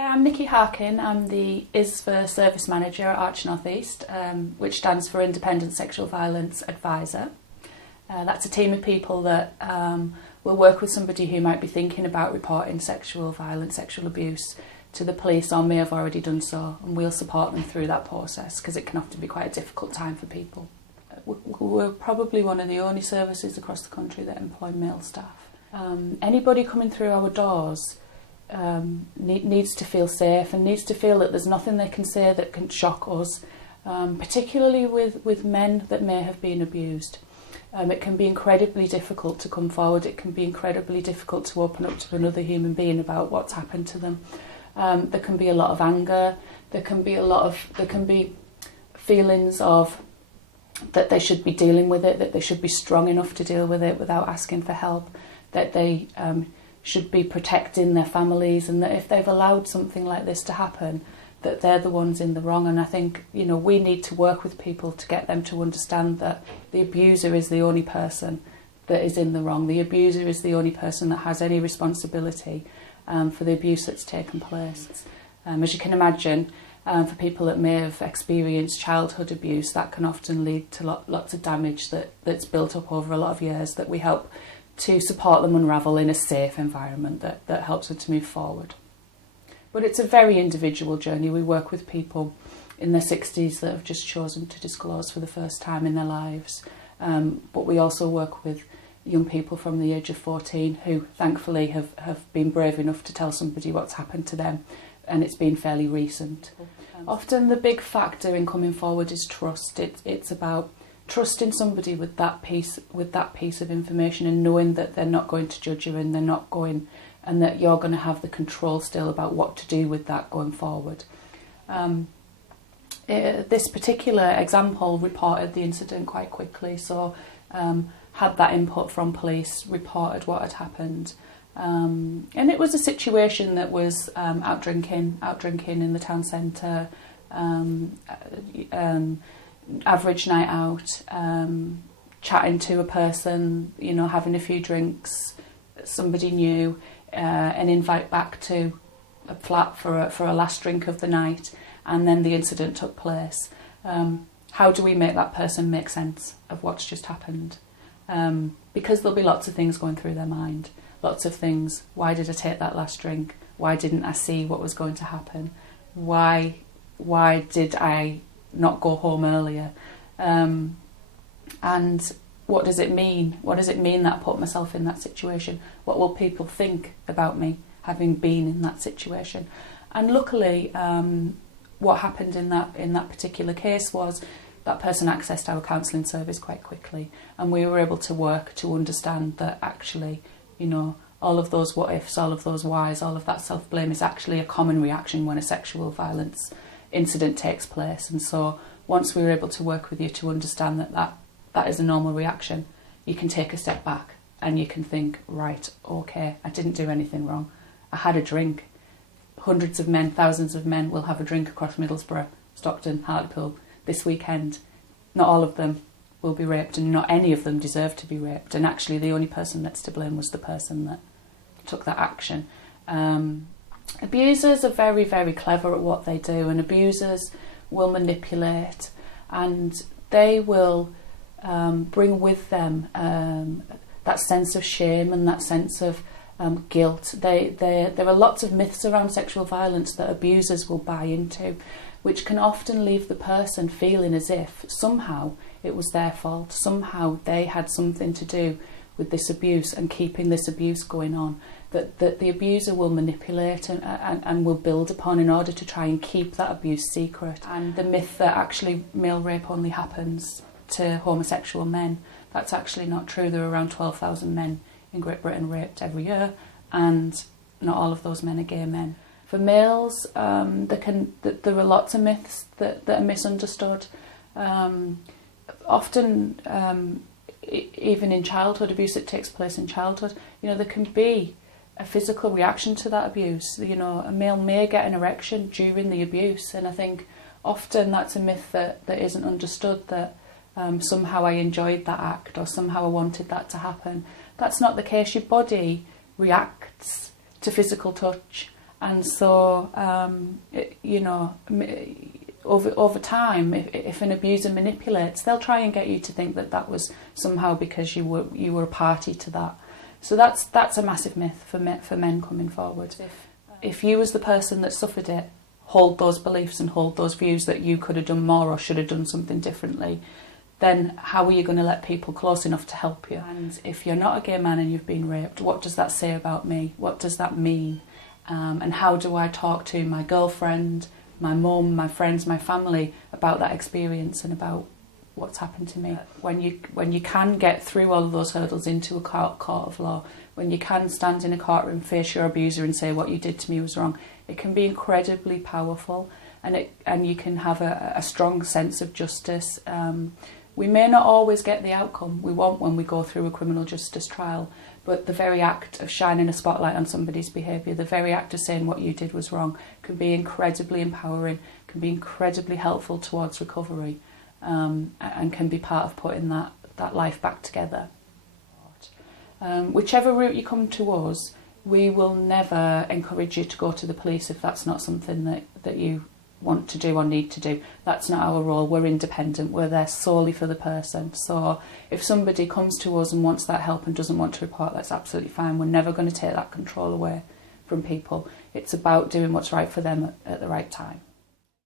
Yeah, I'm Nicky Harkin. I'm the ISVA Service Manager at Arch North East, which stands for Independent Sexual Violence Advisor. That's a team of people that will work with somebody who might be thinking about reporting sexual violence, sexual abuse to the police, or may have already done so, and we'll support them through that process because it can often be quite a difficult time for people. We're probably one of the only services across the country that employ male staff. Anybody coming through our doors needs to feel safe and needs to feel that there's nothing they can say that can shock us, particularly with men that may have been abused. It can be incredibly difficult to come forward. It can be incredibly difficult to open up to another human being about what's happened to them. There can be a lot of anger. There can be feelings of that they should be dealing with it, that they should be strong enough to deal with it without asking for help, that they should be protecting their families, and that if they've allowed something like this to happen, that they're the ones in the wrong. And I think, we need to work with people to get them to understand that the abuser is the only person that is in the wrong. The abuser is the only person that has any responsibility for the abuse that's taken place. As you can imagine, for people that may have experienced childhood abuse, that can often lead to lots of damage that's built up over a lot of years, that we help to support them unravel in a safe environment that helps them to move forward. But it's a very individual journey. We work with people in their 60s that have just chosen to disclose for the first time in their lives. But we also work with young people from the age of 14 who thankfully have been brave enough to tell somebody what's happened to them, and it's been fairly recent. Often the big factor in coming forward is trust. It's about trusting somebody with that piece of information and knowing that they're not going to judge you and that you're going to have the control still about what to do with that going forward. This particular example reported the incident quite quickly, so had that input from police, reported what had happened. And it was a situation that was out drinking in the town centre, average night out, chatting to a person, having a few drinks, somebody new, an invite back to a flat for a last drink of the night, and then the incident took place. How do we make that person make sense of what's just happened? Because there'll be lots of things going through their mind. Lots of things. Why did I take that last drink? Why didn't I see what was going to happen? Why did I not go home earlier? And what does it mean? What does it mean that I put myself in that situation? What will people think about me having been in that situation? And luckily, what happened in that particular case was that person accessed our counselling service quite quickly, and we were able to work to understand that actually, all of those what ifs, all of those whys, all of that self-blame is actually a common reaction when a sexual violence incident takes place. And so once we were able to work with you to understand that is a normal reaction, you can take a step back and you can think, right, okay, I didn't do anything wrong. I had a drink. Hundreds of men, thousands of men will have a drink across Middlesbrough, Stockton, Hartlepool this weekend. Not all of them will be raped, and not any of them deserve to be raped. And actually the only person that's to blame was the person that took that action. Abusers are very, very clever at what they do, and abusers will manipulate, and they will bring with them that sense of shame and that sense of guilt. There are lots of myths around sexual violence that abusers will buy into, which can often leave the person feeling as if somehow it was their fault, somehow they had something to do with this abuse and keeping this abuse going on, that the abuser will manipulate and will build upon in order to try and keep that abuse secret. And the myth that actually male rape only happens to homosexual men, that's actually not true. There are around 12,000 men in Great Britain raped every year, and not all of those men are gay men. For males, there are lots of myths that are misunderstood. Often, even in childhood, abuse that takes place in childhood, there can be a physical reaction to that abuse. A male may get an erection during the abuse, and I think often that's a myth that isn't understood, that somehow I enjoyed that act or somehow I wanted that to happen. That's not the case. Your body reacts to physical touch, And so, over time, if an abuser manipulates, they'll try and get you to think that that was somehow because you were a party to that. So that's a massive myth for men coming forward. If you as the person that suffered it hold those beliefs and hold those views that you could have done more or should have done something differently, then how are you going to let people close enough to help you? And if you're not a gay man and you've been raped, what does that say about me? What does that mean? And how do I talk to my girlfriend, my mum, my friends, my family about that experience and about what's happened to me? When you can get through all of those hurdles into a court of law, when you can stand in a courtroom, face your abuser and say what you did to me was wrong, it can be incredibly powerful, and you can have a strong sense of justice. We may not always get the outcome we want when we go through a criminal justice trial, but the very act of shining a spotlight on somebody's behaviour, the very act of saying what you did was wrong, can be incredibly empowering, can be incredibly helpful towards recovery, and can be part of putting that life back together. Whichever route you come to us, we will never encourage you to go to the police if that's not something that you want to do or need to do. That's not our role. We're independent. We're there solely for the person. So if somebody comes to us and wants that help and doesn't want to report, that's absolutely fine. We're never going to take that control away from people. It's about doing what's right for them at the right time.